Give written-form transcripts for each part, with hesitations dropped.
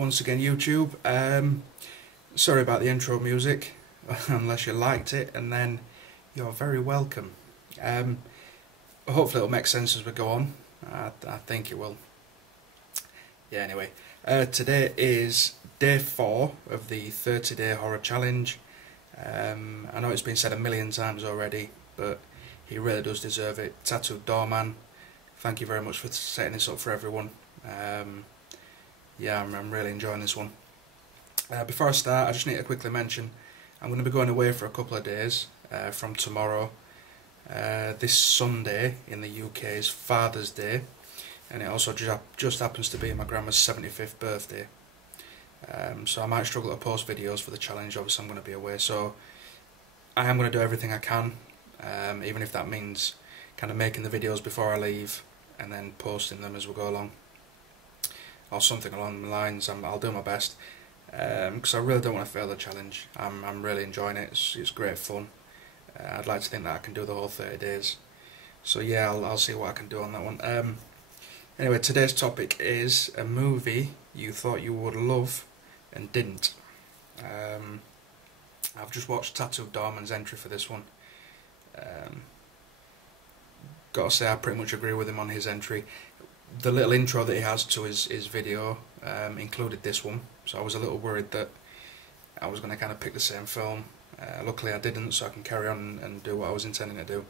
once again, YouTube. Sorry about the intro music, unless you liked it, and then you're very welcome. Hopefully it'll make sense as we go on. I think it will. Yeah, anyway. Today is day 4 of the 30-day horror challenge. I know it's been said a million times already, but he really does deserve it. Tattooed Doorman, thank you very much for setting this up for everyone. Yeah, I'm really enjoying this one. Before I start, I just need to quickly mention I'm going to be going away for a couple of days from tomorrow. This Sunday in the UK is Father's Day, and it also just happens to be my grandma's 75th birthday. So I might struggle to post videos for the challenge. Obviously I'm going to be away, so I am going to do everything I can, even if that means kind of making the videos before I leave and then posting them as we go along, or something along the lines. I'll do my best, because I really don't want to fail the challenge. I'm really enjoying it. It's great fun. I'd like to think that I can do the whole 30 days. So yeah, I'll see what I can do on that one. Anyway, today's topic is a movie you thought you would love and didn't. I've just watched Tattooed Doorman's entry for this one. Gotta say, I pretty much agree with him on his entry. The little intro that he has to his video included this one, so I was a little worried that I was going to kind of pick the same film. Luckily I didn't, so I can carry on and do what I was intending to do.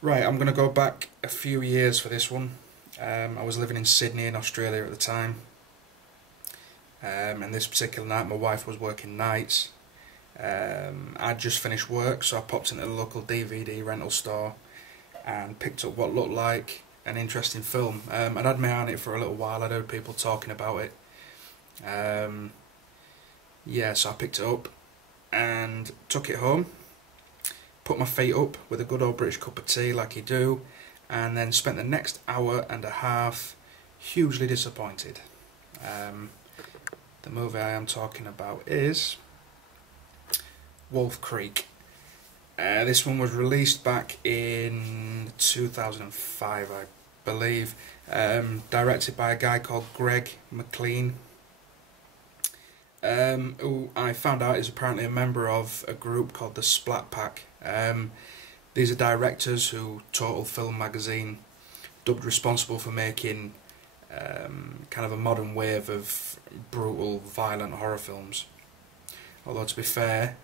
Right, I'm going to go back a few years for this one. I was living in Sydney in Australia at the time, and this particular night my wife was working nights. I'd just finished work, so I popped into the local DVD rental store and picked up what looked like an interesting film. I'd had my eye on it for a little while. I'd heard people talking about it. Yeah, so I picked it up and took it home, put my feet up with a good old British cup of tea like you do, and then spent the next hour and a half hugely disappointed. The movie I am talking about is Wolf Creek. This one was released back in 2005, I believe, directed by a guy called Greg McLean, who I found out is apparently a member of a group called the Splat Pack. These are directors who Total Film magazine dubbed responsible for making kind of a modern wave of brutal, violent horror films. Although, to be fair,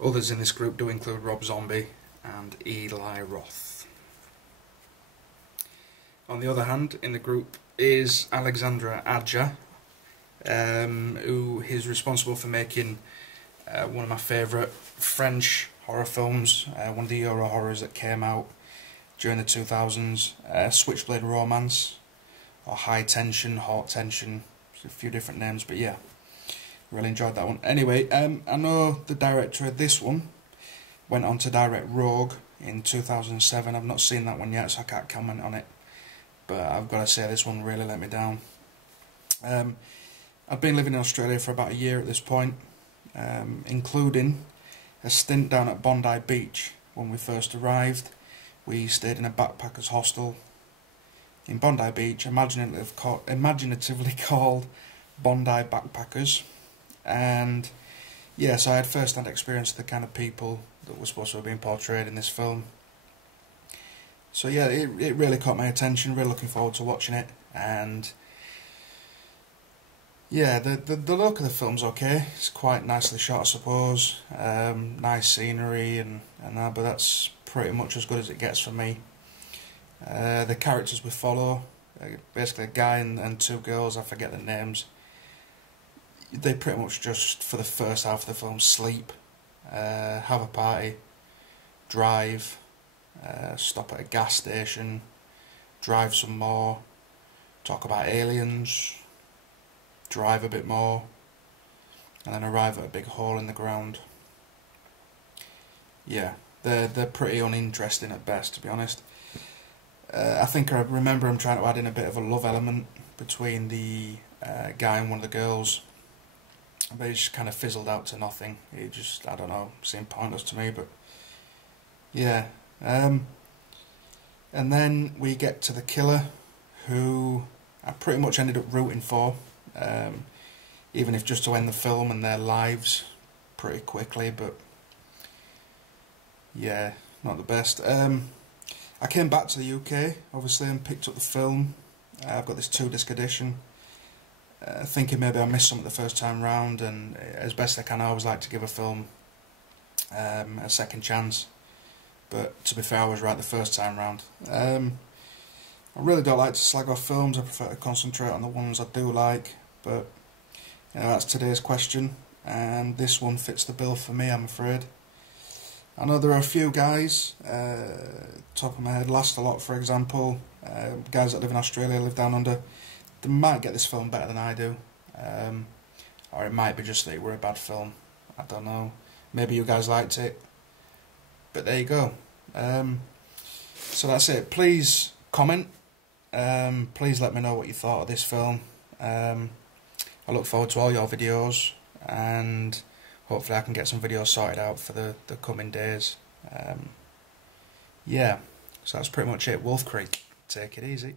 others in this group do include Rob Zombie and Eli Roth. On the other hand, in the group is Alexandre Aja, who is responsible for making one of my favourite French horror films, one of the Euro horrors that came out during the 2000s, Switchblade Romance, or High Tension, Haute Tension, a few different names, but yeah, really enjoyed that one. Anyway, I know the director of this one went on to direct Rogue in 2007. I've not seen that one yet, so I can't comment on it, but I've got to say this one really let me down. I've been living in Australia for about a year at this point, including a stint down at Bondi Beach. When we first arrived, we stayed in a backpackers hostel in Bondi Beach, imaginatively called Bondi Backpackers. And yes, I had first-hand experience of the kind of people that were supposed to have been portrayed in this film. So yeah, it really caught my attention. Really looking forward to watching it. And yeah, the look of the film's okay. It's quite nicely shot, I suppose. Nice scenery and that, but that's pretty much as good as it gets for me. The characters we follow, basically a guy and 2 girls, I forget their names. They pretty much just, for the first half of the film, sleep, have a party, drive, stop at a gas station, drive some more, talk about aliens, drive a bit more, and then arrive at a big hole in the ground. Yeah, they're pretty uninteresting at best, to be honest. I think I remember him trying to add in a bit of a love element between the guy and one of the girls, but it just kind of fizzled out to nothing. It just, I don't know, seemed pointless to me, but yeah. And then we get to the killer, who I pretty much ended up rooting for. even if just to end the film and their lives pretty quickly, but yeah, not the best. I came back to the UK, obviously, and picked up the film. I've got this 2-disc edition, thinking maybe I missed something the first time round, and as best I can, I always like to give a film a second chance. But to be fair, I was right the first time round. I really don't like to slag off films. I prefer to concentrate on the ones I do like. But you know, that's today's question, and this one fits the bill for me, I'm afraid. I know there are a few guys, top of my head, Last a Lot for example, guys that live in Australia, live down under, they might get this film better than I do, or it might be just that it were a bad film, I don't know, maybe you guys liked it, but there you go. So that's it. Please comment, please let me know what you thought of this film. I look forward to all your videos, and hopefully I can get some videos sorted out for the coming days. Yeah, so that's pretty much it. Wolf Creek, take it easy.